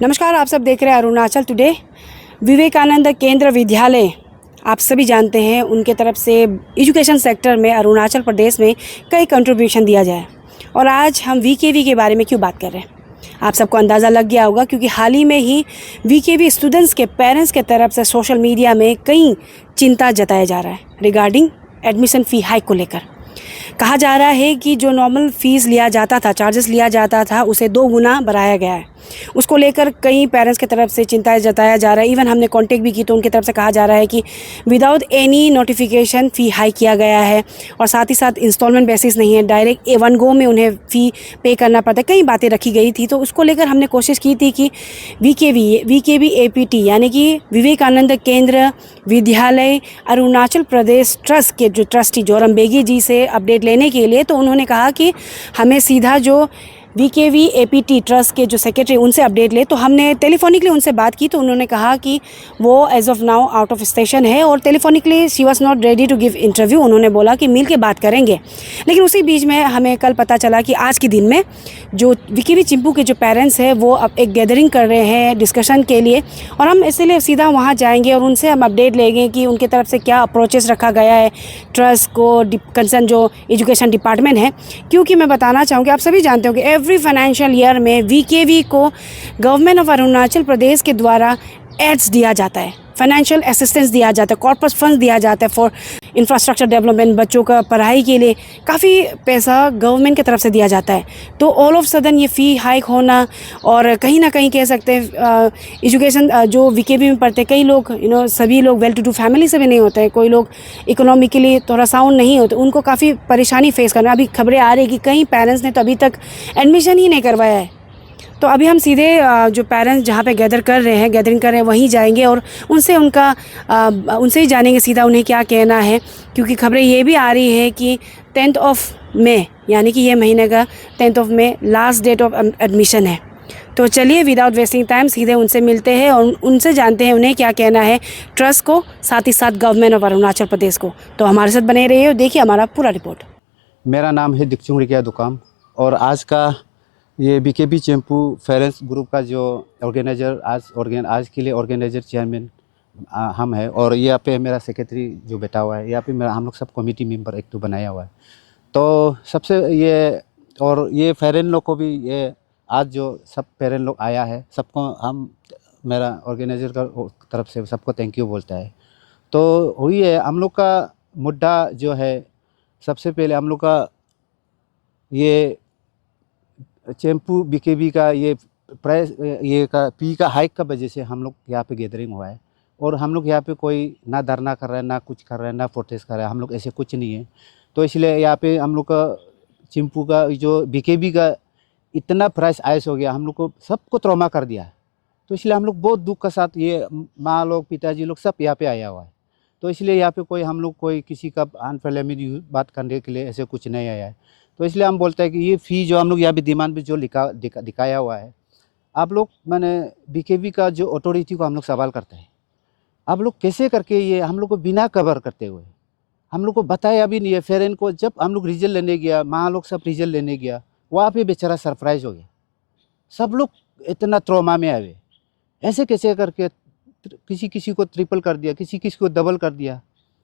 नमस्कार, आप सब देख रहे हैं अरुणाचल टुडे। विवेकानंद केंद्र विद्यालय आप सभी जानते हैं, उनके तरफ से एजुकेशन सेक्टर में अरुणाचल प्रदेश में कई कंट्रीब्यूशन दिया जाए। और आज हम वीकेवी के बारे में क्यों बात कर रहे हैं, आप सबको अंदाज़ा लग गया होगा, क्योंकि हाल ही में ही वीकेवी स्टूडेंट्स के पेरेंट्स के तरफ से सोशल मीडिया में कई चिंता जताया जा रहा है रिगार्डिंग एडमिशन फ़ी हाइक को लेकर। कहा जा रहा है कि जो नॉर्मल फ़ीस लिया जाता था, चार्जेस लिया जाता था, उसे 2 गुना बढ़ाया गया है। उसको लेकर कई पेरेंट्स की तरफ से चिंता जताया जा रहा है। इवन हमने कांटेक्ट भी की तो उनकी तरफ से कहा जा रहा है कि विदाउट एनी नोटिफिकेशन फ़ी हाई किया गया है, और साथ ही साथ इंस्टॉलमेंट बेसिस नहीं है, डायरेक्ट वन गो में उन्हें फ़ी पे करना पड़ता है। कई बातें रखी गई थी, तो उसको लेकर हमने कोशिश की थी कि वीकेवी एपीटी यानी कि विवेकानंद केंद्र विद्यालय अरुणाचल प्रदेश ट्रस्ट के जो ट्रस्टी जोरम बेगी जी से अपडेट लेने के लिए, तो उन्होंने कहा कि हमें सीधा जो वीकेवी एपीटी ट्रस्ट के जो सेक्रेटरी उनसे अपडेट ले। तो हमने टेलीफोनिकली उनसे बात की, तो उन्होंने कहा कि वो as of now out of station है, और telephonically she was not ready to give interview. उन्होंने बोला कि मिल के बात करेंगे। लेकिन उसी बीच में हमें कल पता चला कि आज के दिन में जो वीकेवी चिंपू के जो पेरेंट्स हैं वो अब एक गैदरिंग कर रहे हैं डिस्कशन के लिए, और हम इसलिए सीधा वहाँ जाएंगे और उनसे हम अपडेट लेंगे कि उनके तरफ से क्या अप्रोचेस रखा गया है ट्रस्ट को, कंसर्न जो एजुकेशन डिपार्टमेंट है। क्योंकि मैं बताना चाहूँगी, आप सभी जानते हो कि एवरी फाइनेंशियल ईयर में वीकेवी को गवर्नमेंट ऑफ अरुणाचल प्रदेश के द्वारा एड्स दिया जाता है, फाइनेंशियल असिस्टेंस दिया जाता है, कॉर्पस फंड दिया जाता है फॉर इंफ्रास्ट्रक्चर डेवलपमेंट, बच्चों का पढ़ाई के लिए काफ़ी पैसा गवर्नमेंट की तरफ से दिया जाता है। तो ऑल ऑफ सडन ये फ़ी हाइक होना, और कहीं ना कहीं कह सकते हैं एजुकेशन जो वीकेवी में पढ़ते कई लोग सभी लोग वेल टू डू फैमिली से भी नहीं होते हैं, कोई लोग इकोनॉमिकली थोड़ा साउंड नहीं होते, उनको काफ़ी परेशानी फेस करना। अभी खबरें आ रही है कि कई पेरेंट्स ने तो अभी तक एडमिशन ही नहीं करवाया है। तो अभी हम सीधे जो पेरेंट्स जहाँ पे गैदरिंग कर रहे हैं वहीं जाएंगे, और उनसे उनसे ही जानेंगे सीधा उन्हें क्या कहना है। क्योंकि खबरें ये भी आ रही है कि 10th ऑफ मई यानी कि ये महीने का 10th of May last date of admission है। तो चलिए विदाउट वेस्टिंग टाइम सीधे उनसे मिलते हैं और उनसे जानते हैं उन्हें क्या कहना है ट्रस्ट को, साथ ही साथ गवर्नमेंट ऑफ अरुणाचल प्रदेश को। तो हमारे साथ बने रहिए और देखिए हमारा पूरा रिपोर्ट। मेरा नाम है दिक्चुंग रिकिया दुकाम, और आज का ये बीकेबी चिंपू फेरेंस ग्रुप का जो ऑर्गेनाइजर आज के लिए ऑर्गेनाइजर चेयरमैन हम है, और यहाँ पे मेरा सेक्रेटरी जो बैठा हुआ है, यहाँ पे हम लोग सब कमेटी मेंबर एक तो बनाया हुआ है। तो सबसे ये और ये फेरेन लोग को भी ये आज जो सब पेरेंट लोग आया है, सबको हम मेरा ऑर्गेनाइजर का तरफ से सबको थैंक यू बोलता है। तो हुई है हम लोग का मुद्दा जो है, सबसे पहले हम लोग का ये चैम्पू बीकेबी का ये प्राइस ये का पी का हाइक का वजह से हम लोग यहाँ पे गैदरिंग हुआ है। और हम लोग यहाँ पे कोई ना धरना कर रहा है, ना कुछ कर रहा है, ना प्रोटेस्ट कर रहा है, हम लोग ऐसे कुछ नहीं है। तो इसलिए यहाँ पे हम लोग का चिंपू का जो बीकेबी का इतना प्राइस आइस हो गया, हम लोग को सबको ट्रॉमा कर दिया है। तो इसलिए हम लोग बहुत दुख के साथ ये माँ लोग, पिताजी लोग सब यहाँ पे आया हुआ है। तो इसलिए यहाँ पे कोई किसी का अनफेलेमिड बात करने के लिए ऐसे कुछ नहीं आया है। तो इसलिए हम बोलते हैं कि ये फ़ी जो हम लोग यहाँ पे डिमांड पे जो दिखाया हुआ है, आप लोग मैंने बीकेबी का जो अथॉरिटी को हम लोग सवाल करते हैं, आप लोग कैसे करके ये हम लोग को बिना कवर करते हुए हम लोग को बताया भी नहीं है। फेरेन को जब हम लोग रिजल्ट लेने गया, माँ लोग सब रिजल्ट लेने गया, वहाँ पे बेचारा सरप्राइज हो गया। सब लोग इतना ट्रॉमा में आए, ऐसे कैसे करके किसी को ट्रिपल कर दिया, किसी को डबल कर दिया,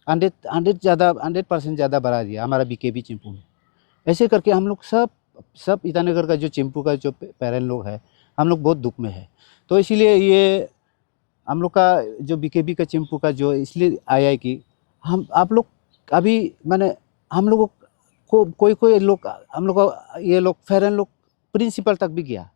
100% ज़्यादा बढ़ा दिया हमारा बीकेबी चिंपू में। ऐसे करके हम लोग सब ईटानगर का जो चिंपू का जो पेरेंट लोग है, हम लोग बहुत दुख में है। तो इसीलिए ये हम लोग का जो बीकेबी का चिंपू का जो इसलिए आया है कि हम आप लोग अभी मैंने हम लोगों को कोई लोग हम लोग ये लोग फेरेन लोग प्रिंसिपल तक भी गया,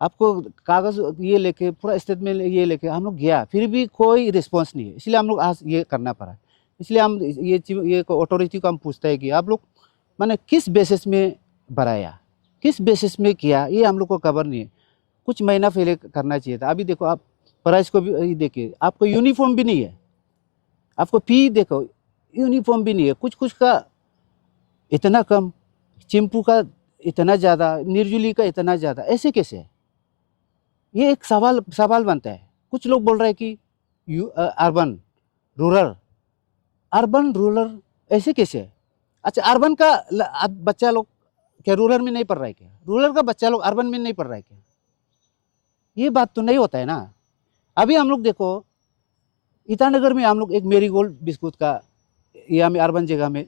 आपको कागज़ ये लेके पूरा स्टेटमेंट ये लेके हम लोग गया, फिर भी कोई रिस्पॉन्स नहीं है। इसलिए हम लोग आज ये करना पड़ा। इसलिए हम ये अथॉरिटी को हम पूछते हैं कि आप लोग मैंने किस बेसिस में बढ़ाया, किस बेसिस में किया, ये हम लोग को खबर नहीं है। कुछ महीना पहले करना चाहिए था। अभी देखो आप प्राइस को भी देखिए, आपको यूनिफॉर्म भी नहीं है, आपको फ़ी देखो यूनिफॉर्म भी नहीं है, कुछ का इतना कम, चिंपू का इतना ज़्यादा, निर्जुली का इतना ज़्यादा, ऐसे कैसे है? ये एक सवाल बनता है। कुछ लोग बोल रहे हैं कि अर्बन रूरल ऐसे कैसे है? अच्छा, अर्बन का बच्चा लोग क्या रूरल में नहीं पढ़ रहा है क्या? रूरल का बच्चा लोग अर्बन में नहीं पढ़ रहा है क्या? ये बात तो नहीं होता है ना। अभी हम लोग देखो ईटानगर में हम लोग एक मेरीगोल्ड बिस्कुट का, या में अर्बन जगह में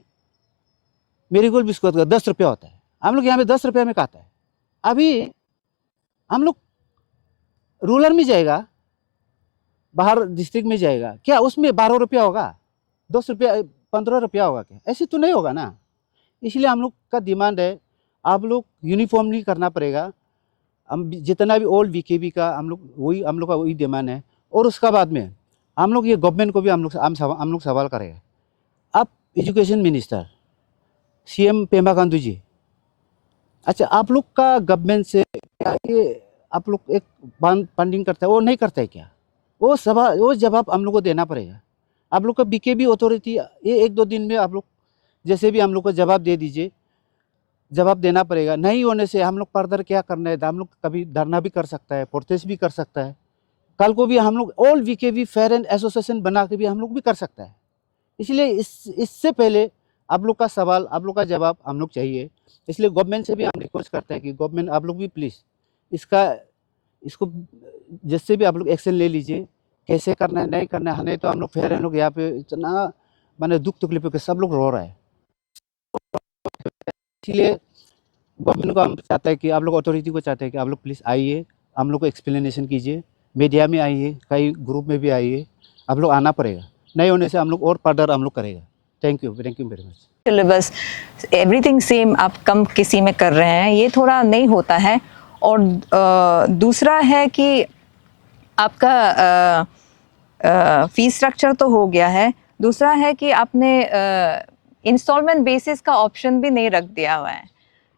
मेरीगोल्ड बिस्कुट का 10 रुपया होता है, हम लोग यहाँ पे 10 रुपया में खाता है। अभी हम लोग रूरल में जाएगा, बाहर डिस्ट्रिक्ट में जाएगा, क्या उसमें 12 रुपया होगा, 10 रुपया 15 रुपया होगा क्या? ऐसे तो नहीं होगा ना। इसलिए हम लोग का डिमांड है, आप लोग यूनिफॉर्मली करना पड़ेगा। हम जितना भी ओल्ड वीकेबी का हम लोग का वही डिमांड है। और उसका बाद में हम लोग ये गवर्नमेंट को भी हम लोग सवाल करेगा। आप education minister CM Pema Khandu ji, अच्छा आप लोग का गवर्नमेंट से क्या ये आप लोग एक फंडिंग करता है, वो नहीं करता है क्या? वो जवाब हम लोग को देना पड़ेगा। आप लोग का बीकेबी अथॉरिटी ये 1-2 दिन में आप लोग जैसे भी हम लोग को जवाब दे दीजिए, जवाब देना पड़ेगा। नहीं होने से हम लोग फर्दर क्या करना है, हम लोग कभी धरना भी कर सकता है, प्रोटेस्ट भी कर सकता है। कल को भी हम लोग all VKB fair and association बना के भी हम लोग भी कर सकता है। इसलिए इससे पहले आप लोग का सवाल, आप लोग का जवाब हम लोग चाहिए। इसलिए गवर्नमेंट से भी हम रिक्वेस्ट करते हैं कि गवर्नमेंट आप लोग भी प्लीज़ इसको जिससे भी आप लोग एक्शन ले लीजिए, कैसे करना है नहीं करना है। नहीं तो हम लोग फेयर एंड लोग यहाँ पे इतना माने दुख तकलीफ के सब लोग रो रहा है। इसलिए गवर्नमेंट को हम चाहते हैं कि आप लोग अथॉरिटी को चाहते हैं कि आप लोग प्लीज़ आइए, हम लोग को एक्सप्लेनेशन कीजिए, मीडिया में आइए, कई ग्रुप में भी आइए, आप लोग आना पड़ेगा। नहीं होने से हम लोग और फर्दर हम लोग करेगा। Thank you very much. Syllabus everything same आप कम किसी में कर रहे हैं, ये थोड़ा नहीं होता है। और दूसरा है कि आपका फीस स्ट्रक्चर तो हो गया है, दूसरा है कि आपने इंस्टॉलमेंट बेसिस का ऑप्शन भी नहीं रख दिया हुआ है।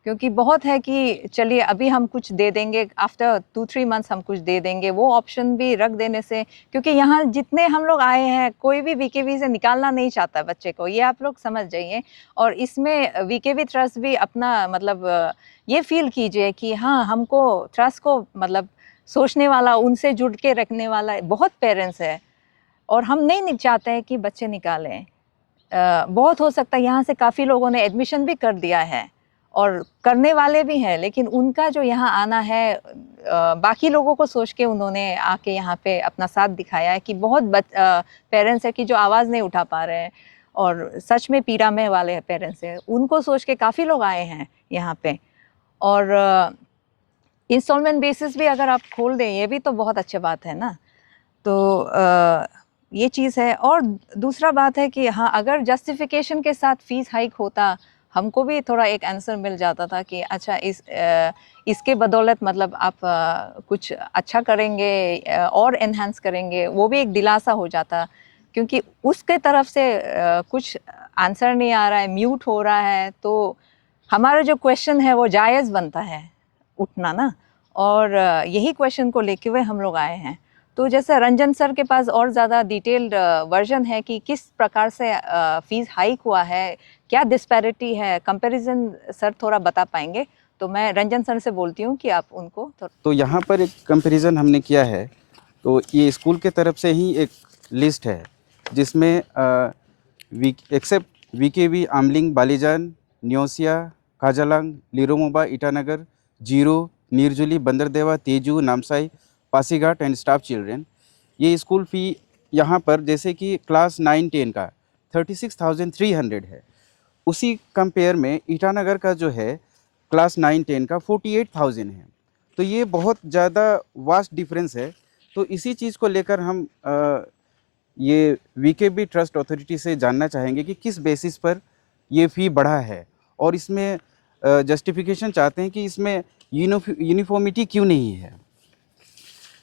क्योंकि बहुत है कि चलिए अभी हम कुछ दे देंगे, आफ्टर 2-3 मंथ्स हम कुछ दे देंगे, वो ऑप्शन भी रख देने से, क्योंकि यहाँ जितने हम लोग आए हैं कोई भी वीकेवी से निकालना नहीं चाहता बच्चे को, ये आप लोग समझ जाइए। और इसमें वीकेवी ट्रस्ट भी अपना मतलब ये फील कीजिए कि हाँ हमको ट्रस्ट को मतलब सोचने वाला, उनसे जुड़ के रखने वाला बहुत पेरेंट्स है, और हम नहीं चाहते हैं कि बच्चे निकालें। बहुत हो सकता है यहाँ से काफ़ी लोगों ने एडमिशन भी कर दिया है और करने वाले भी हैं, लेकिन उनका जो यहाँ आना है बाकी लोगों को सोच के उन्होंने आके यहाँ पे अपना साथ दिखाया है कि बहुत पेरेंट्स है कि जो आवाज़ नहीं उठा पा रहे हैं और सच में पीड़ा में वाले पेरेंट्स हैं, उनको सोच के काफ़ी लोग आए हैं यहाँ पे। और इंस्टॉलमेंट बेसिस भी अगर आप खोल दें, ये भी तो बहुत अच्छी बात है ना। तो ये चीज़ है। और दूसरा बात है कि हाँ अगर जस्टिफिकेशन के साथ फ़ीस हाइक होता, हमको भी थोड़ा एक आंसर मिल जाता था कि अच्छा इसके बदौलत मतलब आप कुछ अच्छा करेंगे और एनहांस करेंगे, वो भी एक दिलासा हो जाता। क्योंकि उसके तरफ से कुछ आंसर नहीं आ रहा है, म्यूट हो रहा है, तो हमारा जो क्वेश्चन है वो जायज़ बनता है उठना ना। और यही क्वेश्चन को लेके हुए हम लोग आए हैं। तो जैसे रंजन सर के पास और ज़्यादा डिटेल्ड वर्जन है कि किस प्रकार से फ़ीस हाइक हुआ है, क्या डिस्पैरिटी है, कंपैरिजन सर थोड़ा बता पाएंगे। तो मैं रंजन सर से बोलती हूँ कि आप उनको तो यहाँ पर एक कंपैरिजन हमने किया है। तो ये स्कूल के तरफ से ही एक लिस्ट है जिसमें except VKV, Amling, Balijan, Nyosia, Kajalang, Liromoba, Itanagar, Ziro, Nirjuli, Bandardewa, Tezu, Namsai, Pasighat and staff children, ये स्कूल फ़ी यहाँ पर जैसे कि क्लास 9-10 का 36,300 है, उसी कंपेयर में ईटानगर का जो है क्लास 9-10 का 48,000 है। तो ये बहुत ज़्यादा वास्ट डिफरेंस है। तो इसी चीज़ को लेकर हम ये वीकेबी ट्रस्ट अथॉरिटी से जानना चाहेंगे कि किस बेसिस पर ये फ़ी बढ़ा है, और इसमें जस्टिफिकेशन चाहते हैं कि इसमें यूनिफॉर्मिटी क्यों नहीं है।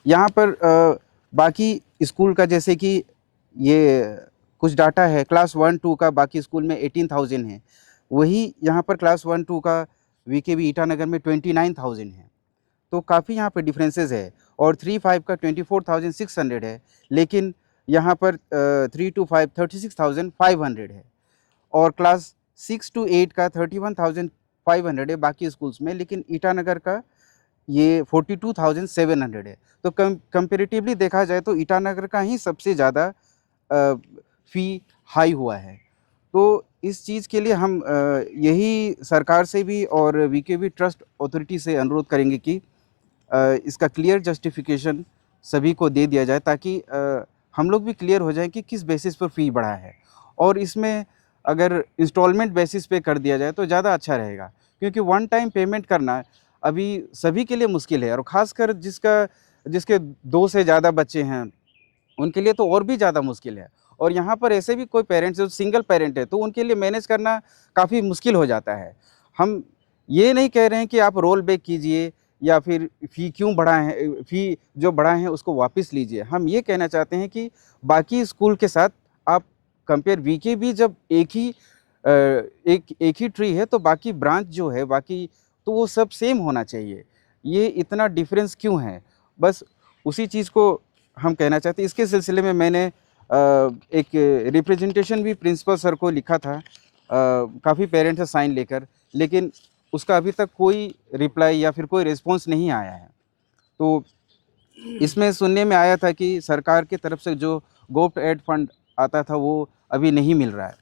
यहाँ पर बाकी स्कूल का जैसे कि ये कुछ डाटा है, क्लास 1-2 का बाकी स्कूल में 18,000 है, वही यहाँ पर क्लास 1-2 का वीकेबी ईटानगर में 29,000 है। तो काफ़ी यहाँ पर डिफरेंसेस है। और 3-5 का 24,600 है, लेकिन यहाँ पर 3-5 36,500 है। और क्लास 6-8 का 31,500 है बाकी स्कूल्स में, लेकिन ईटानगर का ये 42,700 है। तो कंपेरेटिवली देखा जाए तो ईटानगर का ही सबसे ज़्यादा फ़ी हाई हुआ है। तो इस चीज़ के लिए हम यही सरकार से भी और वीकेवी ट्रस्ट अथॉरिटी से अनुरोध करेंगे कि इसका क्लियर जस्टिफिकेशन सभी को दे दिया जाए, ताकि हम लोग भी क्लियर हो जाएं कि किस बेसिस पर फ़ी बढ़ा है। और इसमें अगर इंस्टॉलमेंट बेसिस पे कर दिया जाए तो ज़्यादा अच्छा रहेगा, क्योंकि वन टाइम पेमेंट करना अभी सभी के लिए मुश्किल है, और ख़ासकर जिसके 2 से ज़्यादा बच्चे हैं उनके लिए तो और भी ज़्यादा मुश्किल है। और यहाँ पर ऐसे भी कोई पेरेंट्स जो सिंगल पेरेंट है तो उनके लिए मैनेज करना काफ़ी मुश्किल हो जाता है। हम ये नहीं कह रहे हैं कि आप रोल बैक कीजिए या फिर फ़ी क्यों बढ़ाए हैं, फ़ी जो बढ़ाए हैं उसको वापस लीजिए। हम ये कहना चाहते हैं कि बाकी स्कूल के साथ आप कंपेयर, वीकेबी जब एक ही ट्री है तो बाकी ब्रांच जो है बाकी तो वो सब सेम होना चाहिए। ये इतना डिफरेंस क्यों है? बस उसी चीज़ को हम कहना चाहते हैं। इसके सिलसिले में मैंने एक रिप्रेजेंटेशन भी प्रिंसिपल सर को लिखा था, काफ़ी पेरेंट्स से साइन लेकर, लेकिन उसका अभी तक कोई रिप्लाई या फिर कोई रिस्पॉन्स नहीं आया है। तो इसमें सुनने में आया था कि सरकार की तरफ से जो गोफ्ट एड फंड आता था वो अभी नहीं मिल रहा है।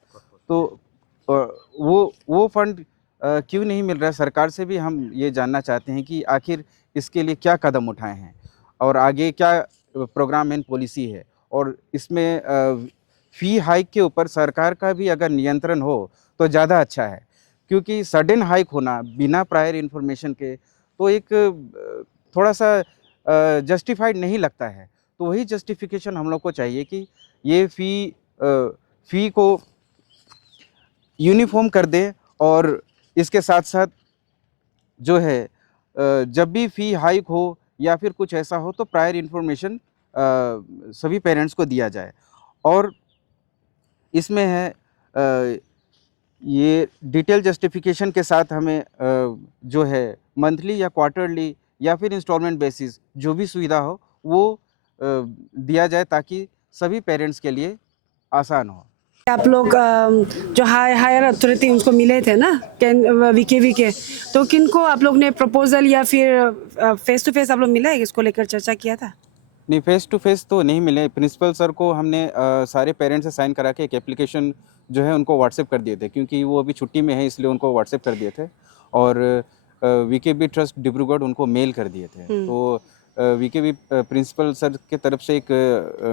तो वो फंड क्यों नहीं मिल रहा है, सरकार से भी हम ये जानना चाहते हैं कि आखिर इसके लिए क्या कदम उठाए हैं और आगे क्या प्रोग्राम एंड पॉलिसी है। और इसमें फ़ी हाइक के ऊपर सरकार का भी अगर नियंत्रण हो तो ज़्यादा अच्छा है, क्योंकि सडन हाइक होना बिना प्रायर इन्फॉर्मेशन के तो एक थोड़ा सा जस्टिफाइड नहीं लगता है। तो वही जस्टिफिकेशन हम लोग को चाहिए कि ये फ़ी को यूनिफ़ॉर्म कर दें, और इसके साथ-साथ जो है जब भी फ़ी हाइक हो या फिर कुछ ऐसा हो तो प्रायर इन्फॉर्मेशन सभी पेरेंट्स को दिया जाए। और इसमें है ये डिटेल जस्टिफिकेशन के साथ हमें जो है मंथली या क्वार्टरली या फिर इंस्टॉलमेंट बेसिस जो भी सुविधा हो वो दिया जाए, ताकि सभी पेरेंट्स के लिए आसान हो। आप लोग जो हायर अथॉरिटी उनको मिले थे ना वीकेवी के, तो किनको आप लोग ने प्रपोजल या फिर फेस टू फेस आप लोग मिला है, इसको लेकर चर्चा किया था? नहीं, फेस टू फेस तो नहीं मिले। प्रिंसिपल सर को हमने सारे पेरेंट्स से साइन करा के एक एप्लीकेशन जो है उनको व्हाट्सएप कर दिए थे, क्योंकि वो अभी छुट्टी में है इसलिए उनको व्हाट्सएप कर दिए थे। और वीकेबी ट्रस्ट डिब्रूगढ़ उनको मेल कर दिए थे। तो वीकेबी प्रिंसिपल सर के तरफ से एक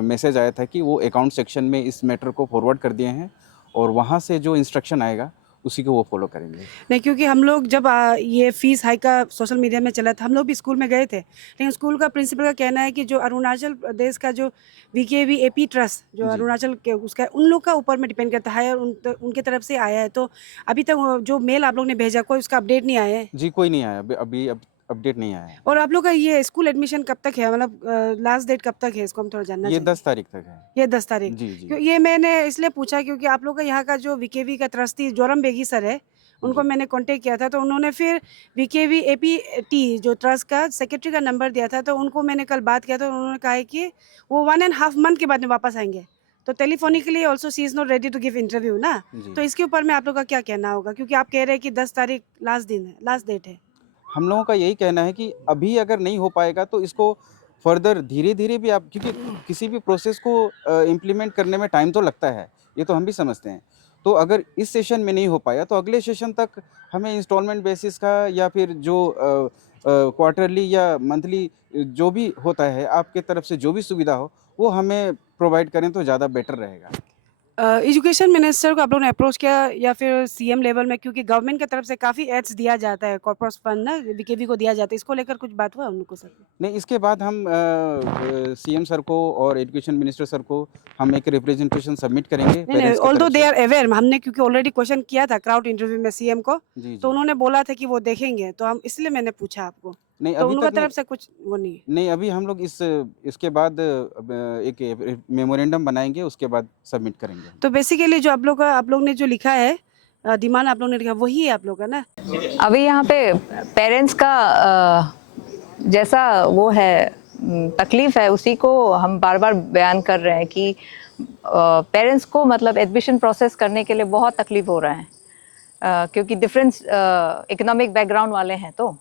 मैसेज आया था कि वो अकाउंट सेक्शन में इस मैटर को फॉरवर्ड कर दिए हैं, और वहाँ से जो इंस्ट्रक्शन आएगा उसी को वो फॉलो करेंगे। नहीं, क्योंकि हम लोग जब ये फीस हाइक का सोशल मीडिया में चला था, हम लोग भी स्कूल में गए थे, लेकिन स्कूल का प्रिंसिपल का कहना है कि जो अरुणाचल प्रदेश का जो वीकेवी एपी ट्रस्ट जो अरुणाचल के उसका उन लोग का ऊपर में डिपेंड करता है, और उनके तरफ से आया है। तो अभी तक जो मेल आप लोग ने भेजा कोई उसका अपडेट नहीं आया है? जी, कोई नहीं आया अभी अपडेट नहीं आया है। और आप लोग का ये स्कूल एडमिशन कब तक है, मतलब लास्ट डेट कब तक है, इसको हम थोड़ा जानना ये चाहिए। 10 तारीख तक है। ये 10 तारीख। जी, जी। ये मैंने इसलिए पूछा क्योंकि आप लोग का यहाँ का जो वीकेवी का ट्रस्टी जोरम बेगी सर है, उनको मैंने कांटेक्ट किया था, तो उन्होंने फिर वीकेवी एपीटी जो ट्रस्ट का सेक्रेटरी का नंबर दिया था, तो उनको मैंने कल बात किया, तो उन्होंने कहा है कि वो 1.5 मंथ के बाद में वापस आएंगे। तो telephonically also she is not ready to give interview ना। जी। तो इसके ऊपर में आप लोग का क्या कहना होगा, क्योंकि आप कह रहे हैं कि 10 तारीख लास्ट दिन है, लास्ट डेट है। हम लोगों का यही कहना है कि अभी अगर नहीं हो पाएगा तो इसको फर्दर धीरे-धीरे भी आप, क्योंकि किसी भी प्रोसेस को इम्प्लीमेंट करने में टाइम तो लगता है, ये तो हम भी समझते हैं। तो अगर इस सेशन में नहीं हो पाया तो अगले सेशन तक हमें इंस्टॉलमेंट बेसिस का या फिर जो क्वार्टरली या मंथली जो भी होता है आपके तरफ से जो भी सुविधा हो वो हमें प्रोवाइड करें तो ज़्यादा बेटर रहेगा। एजुकेशन मिनिस्टर को आप लोगों ने अप्रोच किया या फिर सीएम लेवल में, क्योंकि गवर्नमेंट की तरफ से काफ़ी एड्स दिया जाता है, कॉर्पोरेट फंड ना वीकेवी को दिया जाता है, इसको लेकर कुछ बात हुआ उनको सर? नहीं, इसके बाद हम सीएम सर को और एजुकेशन मिनिस्टर सर को हम एक रिप्रेजेंटेशन सबमिट करेंगे। नहीं, पेरेंट्स की ऑल्दो तरफ दे से। आर अवेयर, हमने क्योंकि ऑलरेडी क्वेश्चन किया था क्राउड इंटरव्यू में सीएम को, जी, तो जी। उन्होंने बोला था कि वो देखेंगे, तो हम इसलिए मैंने पूछा आपको। नहीं, तो अभी उनका तक नहीं। तरफ से कुछ वो नहीं है। नहीं, अभी हम लोग इसके बाद एक मेमोरेंडम बनाएंगे, उसके बाद सबमिट करेंगे। तो बेसिकली जो आप लोग ने जो लिखा है डिमांड आप लोग ने लिखा वही है आप लोग का ना? अभी यहाँ पे पेरेंट्स का जैसा वो है तकलीफ है उसी को हम बार बार बयान कर रहे हैं कि पेरेंट्स को मतलब एडमिशन प्रोसेस करने के लिए बहुत तकलीफ हो रहा है, क्योंकि डिफरेंट इकोनॉमिक बैकग्राउंड वाले हैं, तो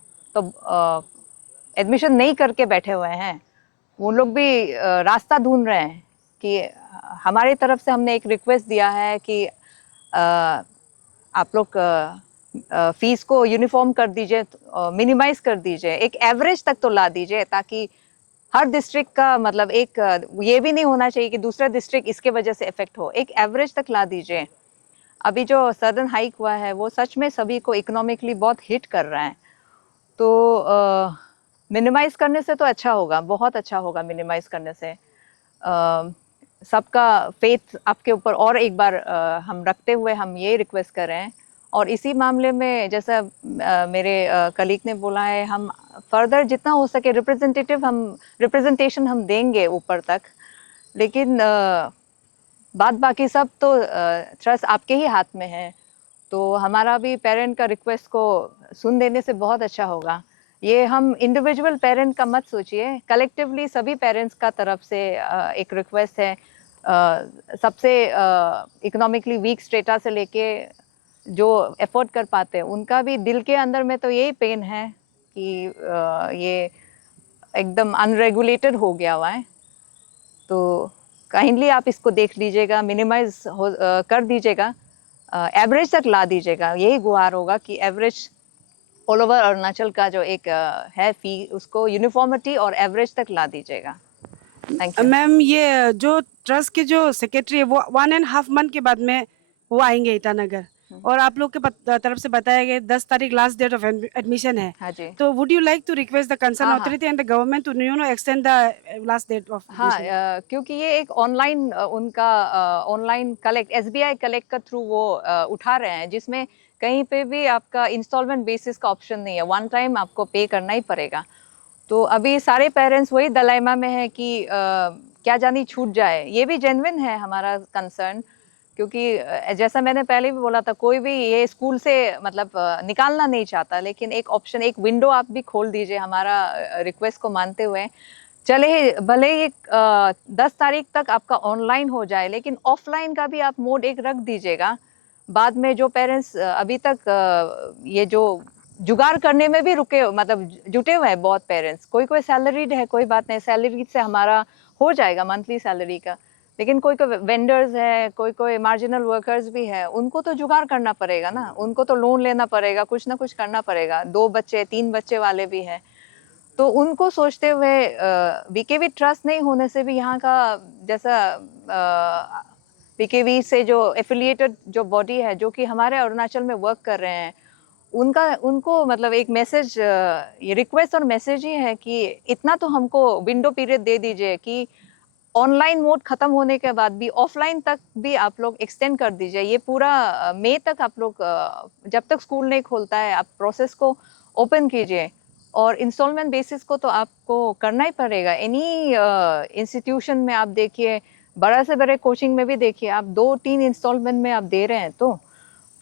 एडमिशन नहीं करके बैठे हुए हैं। वो लोग भी रास्ता ढूंढ रहे हैं कि हमारी तरफ से हमने एक रिक्वेस्ट दिया है कि आप लोग फीस को यूनिफॉर्म कर दीजिए, मिनिमाइज कर दीजिए, एक एवरेज तक तो ला दीजिए, ताकि हर डिस्ट्रिक्ट का मतलब एक ये भी नहीं होना चाहिए कि दूसरा डिस्ट्रिक्ट इसके वजह से इफेक्ट हो, एक एवरेज तक ला दीजिए। अभी जो सडन हाइक हुआ है वो सच में सभी को इकोनॉमिकली बहुत हिट कर रहा है, तो मिनिमाइज करने से तो अच्छा होगा, बहुत अच्छा होगा मिनिमाइज करने से। सबका फेथ आपके ऊपर और एक बार हम रखते हुए हम ये रिक्वेस्ट कर रहे हैं, और इसी मामले में जैसा मेरे कलीग ने बोला है, हम फर्दर जितना हो सके रिप्रेजेंटेशन हम देंगे ऊपर तक, लेकिन बात बाकी सब तो ट्रस्ट आपके ही हाथ में है। तो हमारा भी पेरेंट का रिक्वेस्ट को सुन देने से बहुत अच्छा होगा। ये हम इंडिविजुअल पेरेंट का मत सोचिए, कलेक्टिवली सभी पेरेंट्स का तरफ से एक रिक्वेस्ट है। सबसे इकोनॉमिकली वीक स्टेटा से लेके जो एफोर्ड कर पाते हैं उनका भी दिल के अंदर में तो यही पेन है कि ये एकदम अनरेगुलेटेड हो गया हुआ है। तो काइंडली आप इसको देख लीजिएगा, मिनिमाइज कर दीजिएगा, एवरेज तक ला दीजिएगा। यही गुहार होगा कि एवरेज ऑल ओवर अरुणाचल का जो एक है फी, उसको यूनिफॉर्मिटी और एवरेज तक ला दीजिएगा। Thank you ma'am. ये जो ट्रस्ट के जो सेक्रेटरी है वो 1.5 मंथ के बाद में वो आएंगे ईटानगर, और आप लोग के तरफ से बताया गया 10 तारीख लास्ट डेट ऑफ एडमिशन है। हाँ जी। तो would you like to request the concern हाँ, authority and the government to extend the last date of हाँ, क्योंकि ये एक ऑनलाइन उनका ऑनलाइन कलेक्ट SBI कलेक्ट का थ्रू वो उठा रहे हैं, जिसमें कहीं पे भी आपका इंस्टॉलमेंट बेसिस का ऑप्शन नहीं है, वन टाइम आपको पे करना ही पड़ेगा। तो अभी सारे पेरेंट्स वही दलाइमा में है कि क्या जानी छूट जाए। ये भी जेन्युइन है हमारा कंसर्न, क्योंकि जैसा मैंने पहले भी बोला था, कोई भी ये स्कूल से मतलब निकालना नहीं चाहता, लेकिन एक ऑप्शन, एक विंडो आप भी खोल दीजिए हमारा रिक्वेस्ट को मानते हुए। चले भले ही 10 तारीख तक आपका ऑनलाइन हो जाए, लेकिन ऑफलाइन का भी आप मोड एक रख दीजिएगा। बाद में जो पेरेंट्स अभी तक ये जो जुगाड़ करने में भी रुके मतलब जुटे हुए हैं बहुत पेरेंट्स, कोई सैलरीड है, कोई बात नहीं, सैलरी से हमारा हो जाएगा मंथली सैलरी का, लेकिन कोई वेंडर्स है, कोई मार्जिनल वर्कर्स भी है, उनको तो जुगाड़ करना पड़ेगा ना, उनको तो लोन लेना पड़ेगा, कुछ ना कुछ करना पड़ेगा। 2 बच्चे 3 बच्चे वाले भी हैं, तो उनको सोचते हुए बीकेवी ट्रस्ट नहीं होने से भी यहाँ का जैसा बीकेवी से जो एफिलिएटेड जो बॉडी है जो कि हमारे अरुणाचल में वर्क कर रहे हैं, उनको मतलब एक मैसेज, ये रिक्वेस्ट और मैसेज ही है कि इतना तो हमको विंडो पीरियड दे दीजिए कि ऑनलाइन मोड खत्म होने के बाद भी ऑफलाइन तक भी आप लोग एक्सटेंड कर दीजिए। ये पूरा मई तक आप लोग जब तक स्कूल नहीं खोलता है आप प्रोसेस को ओपन कीजिए, और इंस्टॉलमेंट बेसिस को तो आपको करना ही पड़ेगा। एनी इंस्टीट्यूशन में आप देखिए, बड़ा से बड़े कोचिंग में भी देखिए, आप 2-3 इंस्टॉलमेंट में आप दे रहे हैं,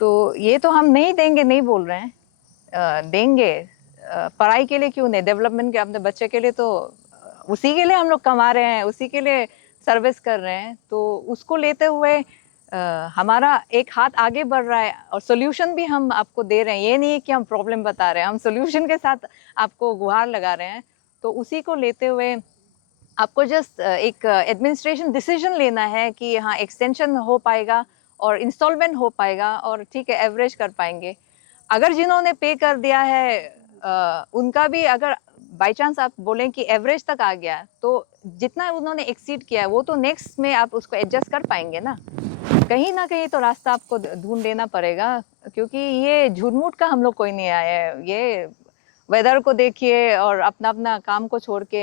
तो ये तो हम नहीं देंगे नहीं बोल रहे हैं, देंगे। पढ़ाई के लिए क्यों नहीं, डेवलपमेंट के अपने बच्चे के लिए, तो उसी के लिए हम लोग कमा रहे हैं, उसी के लिए सर्विस कर रहे हैं। तो उसको लेते हुए हमारा एक हाथ आगे बढ़ रहा है, और सोल्यूशन भी हम आपको दे रहे हैं। ये नहीं है कि हम प्रॉब्लम बता रहे हैं, हम सोल्यूशन के साथ आपको गुहार लगा रहे हैं। तो उसी को लेते हुए आपको जस्ट एक एडमिनिस्ट्रेशन डिसीजन लेना है कि हाँ एक्सटेंशन हो पाएगा और इंस्टॉलमेंट हो पाएगा, और ठीक है एवरेज कर पाएंगे। अगर जिन्होंने पे कर दिया है उनका भी अगर बाई चांस आप बोलें कि एवरेज तक आ गया, तो जितना उन्होंने एक्सीड किया है वो तो नेक्स्ट में आप उसको एडजस्ट कर पाएंगे ना कहीं तो रास्ता आपको ढूंढ लेना पड़ेगा, क्योंकि ये झूठ मूठ का हम लोग कोई नहीं आया है। ये वेदर को देखिए और अपना अपना काम को छोड़ के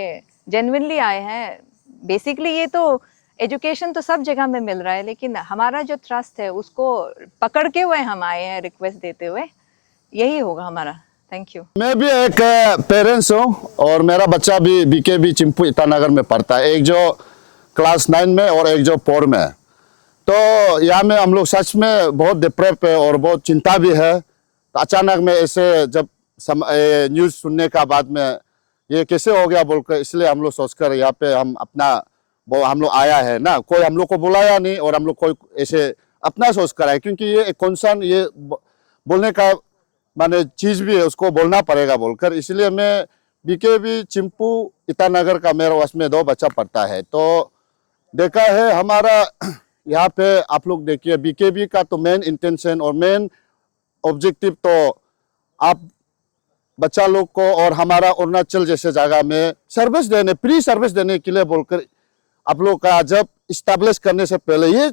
जेन्युइनली आए हैं। बेसिकली ये तो एजुकेशन तो सब जगह में मिल रहा है, लेकिन हमारा जो ट्रस्ट है उसको पकड़ के हुए हम आए हैं रिक्वेस्ट देते हुए। यही होगा हमारा। Thank you. मैं भी एक पेरेंट्स हूँ और मेरा बच्चा भी बीकेबी चिंपू ईटानगर में पढ़ता है, एक जो क्लास 9 में और एक जो 4 में। तो यहाँ में हम लोग सच में बहुत डिप्रेस है और बहुत चिंता भी है। तो अचानक में ऐसे जब न्यूज़ सुनने का बाद में ये कैसे हो गया बोलकर, इसलिए हम लोग सोचकर यहाँ पे हम लोग आया है ना, कोई हम लोग को बुलाया नहीं और हम लोग कोई ऐसे अपना सोचकर आए, क्योंकि ये एक कंसर्न, ये बोलने का माने चीज़ भी है, उसको बोलना पड़ेगा बोलकर। इसलिए मैं बीकेबी चिंपू ईटानगर का मेरे वश में 2 बच्चा पढ़ता है। तो देखा है हमारा यहाँ पे, आप लोग देखिए बीकेबी का तो मेन इंटेंशन और मेन ऑब्जेक्टिव तो आप बच्चा लोग को और हमारा अरुणाचल जैसे जगह में सर्विस देने, फ्री सर्विस देने के लिए बोलकर आप लोग का जब इस्टेब्लिश करने से पहले ये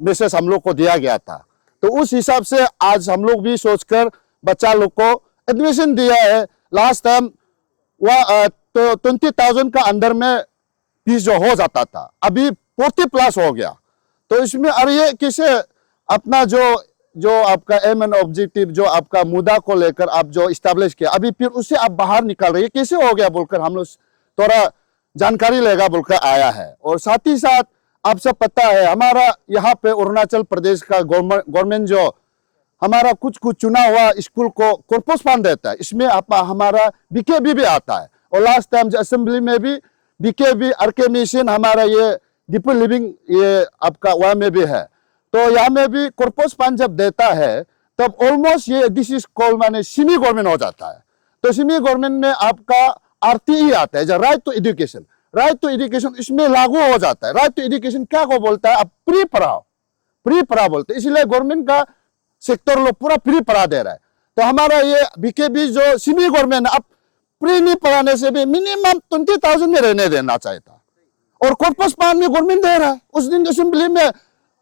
मैसेज हम लोग को दिया गया था। तो उस हिसाब से आज हम लोग भी सोचकर बच्चा लोग को एडमिशन दिया है। लास्ट टाइम वह तो 20,000 का अंदर में फीस जो हो जाता था, अभी 40+ हो गया। तो इसमें और ये कैसे अपना जो आपका एम एंड ऑब्जेक्टिव जो आपका मुद्दा को लेकर आप जो इस्टेब्लिश किया, अभी फिर उससे आप बाहर निकल रहे, कैसे हो गया बोलकर हम लोग थोड़ा जानकारी लेगा बोलकर आया है। और साथ ही साथ आप सब पता है हमारा यहाँ पे अरुणाचल प्रदेश का गवर्नमेंट जो हमारा कुछ चुना हुआ स्कूल को कॉर्पस फंड देता है, इसमें हमारा बीकेबी भी आता है। और लास्ट टाइम जो असेंबली में भी बीकेबी आरके मिशन हमारा ये डीपर लिविंग ये आपका वहाँ में भी है। तो यहाँ में भी कॉर्पस फंड जब देता है तब ऑलमोस्ट ये दिस इज कॉल्ड माने सेमी गवर्नमेंट हो जाता है। तो सेमी गवर्नमेंट में आपका आरटीई आता है, जो right to education. Right to education इसमें लागू हो जाता है। राइट टू एजुकेशन क्या को बोलता है, आप फ्री पढ़ाओ बोलते हैं। इसलिए गवर्नमेंट का सेक्टर लोग पूरा फ्री पढ़ा दे रहा है। तो हमारा ये बीकेबी जो सेमी गवर्नमेंट, अब फ्री नहीं पढ़ाने से भी मिनिमम 20,000 में रहने देना चाहिए था। और कॉर्पस फंड में गवर्नमेंट दे रहा है। उस दिन असेंबली में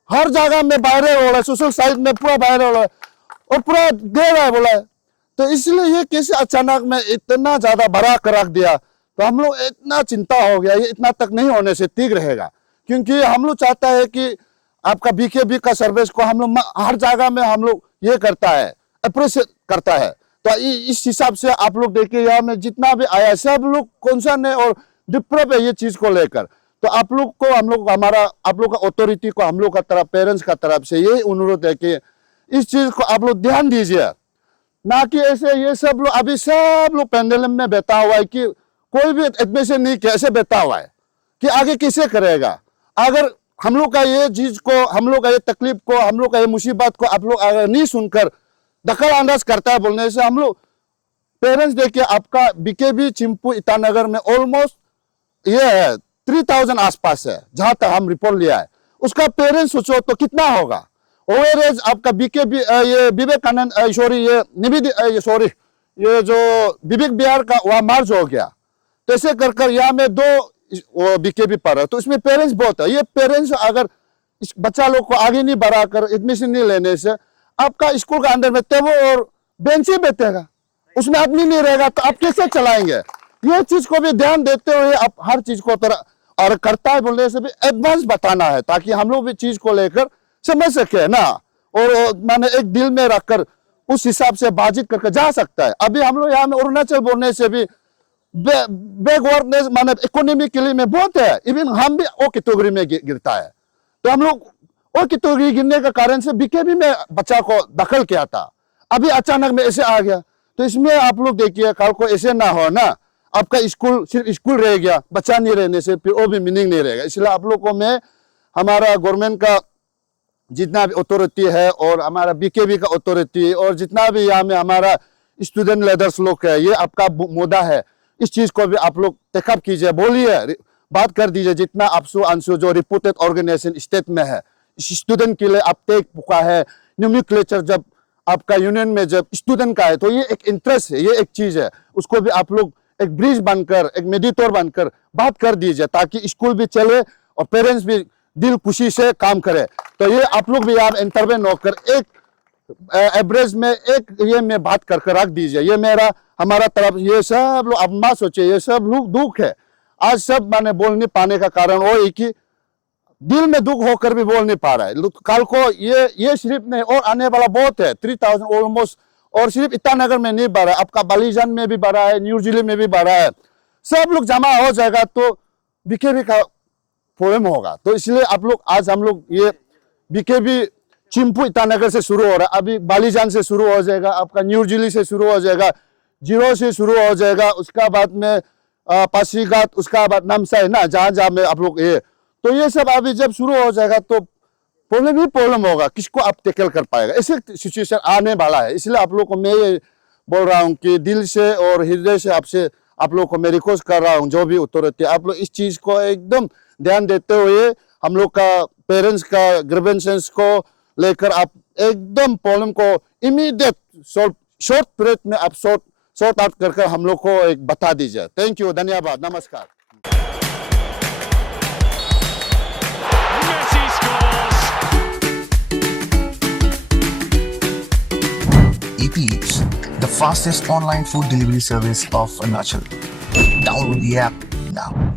हर जगह में वायरल हो रहा है, सोशल साइट में पूरा वायरल हो रहा है और पूरा दे रहा है बोला है। तो इसलिए ये कैसे अचानक में इतना ज्यादा बढ़ा कर रख दिया, तो हम लोग इतना चिंता हो गया। ये इतना तक नहीं होने से ठीक रहेगा, क्योंकि हम लोग चाहता है कि आपका बीकेबी का सर्विस को हम लोग हर जगह में हम लोग ये करता है, अप्रिशिएट करता है। तो इस हिसाब से आप लोग देखिए यहाँ में जितना भी आया सब लोग कंसर्न है और डिप्रेस है ये चीज को लेकर। तो आप लोग को आप लोग का अथॉरिटी को हम लोग का तरफ, पेरेंट्स का तरफ से ये अनुरोध है कि इस चीज को आप लोग ध्यान दीजिए, ना कि ऐसे ये सब लोग अभी सब लोग पेंडुलम में बैठा हुआ है कि कोई भी एडमिशन नहीं किया, ऐसे बैठा हुआ है कि आगे कैसे करेगा। अगर हम लोग का ये चीज को, हम लोग का ये तकलीफ को, हम लोग का ये मुसीबत को आप लोग अगर नहीं सुनकर दखल अंदाज करता है बोलने से, हम लोग पेरेंट्स देखिए आपका बीकेबी चिंपू ईटानगर में ऑलमोस्ट ये है 3,000 आसपास है जहां तक हम रिपोर्ट लिया है। उसका पेरेंट्स सोचो तो कितना होगा। ओवरेज आपका बीकेबी ये विवेकानंद ये जो विवेक विहार का वहां मार्च हो गया। तो ऐसे कर यहाँ में 2 बीकेबी पढ़ रहे, तो इसमें पेरेंट्स बहुत है। ये पेरेंट्स अगर इस बच्चा लोग को आगे नहीं बढ़ाकर एडमिशन नहीं लेने से आपका स्कूल का अंदर में टेबल और बेंच ही बैठेगा, उसमें आदमी नहीं रहेगा, तो आप कैसे चलाएंगे। ये चीज को भी ध्यान देते हुए आप हर चीज को तरह और करता है बोलने से भी एडवांस बताना है, ताकि हम लोग भी चीज को लेकर समझ सके ना, और माने एक दिल में रखकर उस हिसाब से बातचीत करके जा सकता है। अभी हम लोग यहाँ में अरुणाचल बोलने से भी बैकवर्डनेस माने इकोनॉमिकली में बहुत है, इवन हम भी ओ कैटेगरी में गिरता है। तो हम लोग ओ कैटेगरी गिरने के कारण से बीकेबी में बच्चा को दखल किया था, अभी अचानक में ऐसे आ गया। तो इसमें आप लोग देखिए कल को ऐसे ना हो ना, आपका स्कूल सिर्फ स्कूल रह गया, बच्चा नहीं रहने से फिर वो भी मीनिंग नहीं रहेगा। इसलिए आप लोग को मैं हमारा गवर्नमेंट का जितना भी अथॉरिटी है और हमारा बीकेबी का अथॉरिटी और जितना भी यहाँ में हमारा स्टूडेंट लीडर्स लोग है, ये आपका मुद्दा है। इस चीज को भी आप लोग टेकअप कीजिए, बोलिए, बात कर दीजिए। जितना आपसू अंशु जो रिपोर्टेड ऑर्गेनाइजेशन स्टेट में है, स्टूडेंट के लिए आप टेक पुका है। न्यूमेनक्लेचर जब आपका यूनियन में जब स्टूडेंट का है, तो ये एक इंटरेस्ट है, ये एक चीज है। उसको भी आप लोग एक ब्रिज बनकर, एक मेडिएटर बनकर बात कर दीजिए, ताकि स्कूल भी चले और पेरेंट्स भी दिल खुशी से काम करे। तो ये आप लोग भी आप इंटरवेन होकर एक एवरेज में एक ये में बात करके रख दीजिए। ये मेरा हमारा तरफ, ये सब लोग अब मत सोचिए, ये सब लोग दुख है। आज सब माने बोल नहीं पाने का कारण वो है कि दिल में दुख होकर भी बोल नहीं पा रहा है। कल को ये सिर्फ नहीं और आने वाला बहुत है, 3,000 ऑलमोस्ट। और सिर्फ ईटानगर में नहीं बढ़ा है, आपका बालीजान में भी बढ़ा है, न्यू जिले में भी बढ़ा है। सब लोग जमा हो जाएगा तो बीकेबी का प्रॉब्लम होगा। तो इसलिए आप लोग आज हम लोग ये बीकेबी चिंपू ईटानगर से शुरू हो रहा है, अभी बालीजान से शुरू हो जाएगा, आपका न्यू जिले से शुरू हो जाएगा, जीरो से शुरू हो जाएगा, उसका बाद में पासीघाट, उसका बाद नामसाई ना, जहाँ में आप लोग ये, तो ये सब अभी जब शुरू हो जाएगा तो प्रॉब्लम ही प्रॉब्लम होगा, किसको आप टेकल कर पाएगा। ऐसे सिचुएशन आने वाला है। इसलिए आप लोग को मैं ये बोल रहा हूँ कि दिल से और हृदय से आपसे आप लोग को मैं रिक्वेस्ट कर रहा हूँ, जो भी अथॉरिटी, आप लोग इस चीज को एकदम ध्यान देते हुए हम लोग का पेरेंट्स का ग्रीवेंसेस को लेकर आप एकदम प्रॉब्लम को इमीडिएट शॉर्ट पीरियड में आप सॉर्ट आउट करके हम लोग को एक बता दीजिए। थैंक यू, धन्यवाद, नमस्कार। Messi scores. EP Eats, the fastest online food delivery service of Arunachal. Download the app now.